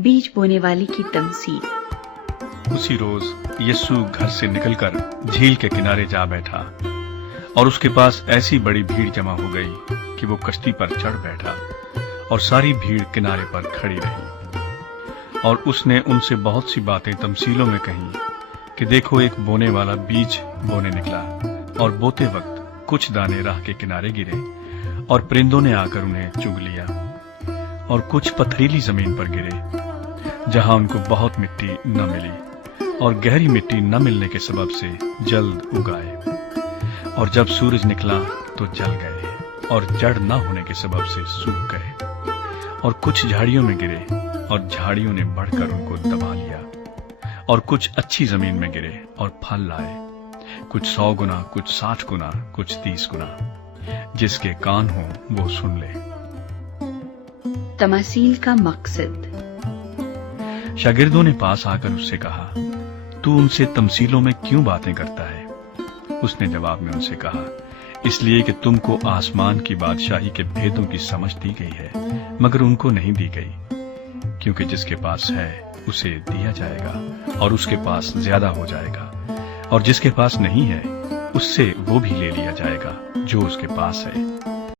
बीज बोने वाले की तमसील। उसी रोज यीशु घर से निकलकर झील के किनारे जा बैठा और उसके पास ऐसी बड़ी भीड़ जमा हो गई कि वो कश्ती पर चढ़ बैठा और सारी भीड़ किनारे पर खड़ी रही। और उसने उनसे बहुत सी बातें तमसीलों में कही कि देखो, एक बोने वाला बीज बोने निकला और बोते वक्त कुछ दाने राह के किनारे गिरे और परिंदों ने आकर उन्हें चुग लिया, और कुछ पथरीली जमीन पर गिरे जहां उनको बहुत मिट्टी न मिली और गहरी मिट्टी न मिलने के सबब से जल्द उगाए। और जब सूरज निकला तो जल गए और जड़ न होने के सबब से सूख गए। और कुछ झाड़ियों में गिरे और झाड़ियों ने बढ़कर उनको दबा लिया। और कुछ अच्छी जमीन में गिरे और फल लाए, कुछ 100 गुना, कुछ 60 गुना, कुछ 30 गुना। जिसके कान हो वो सुन ले। तमासील का मकसद। शागिर्दों ने पास आकर उससे कहा, तू उनसे तमसीलों में क्यों बातें करता है? उसने जवाब में उनसे कहा, इसलिए कि तुमको आसमान की बादशाही के भेदों की समझ दी गई है, मगर उनको नहीं दी गई। क्योंकि जिसके पास है उसे दिया जाएगा और उसके पास ज्यादा हो जाएगा, और जिसके पास नहीं है उससे वो भी ले लिया जाएगा जो उसके पास है।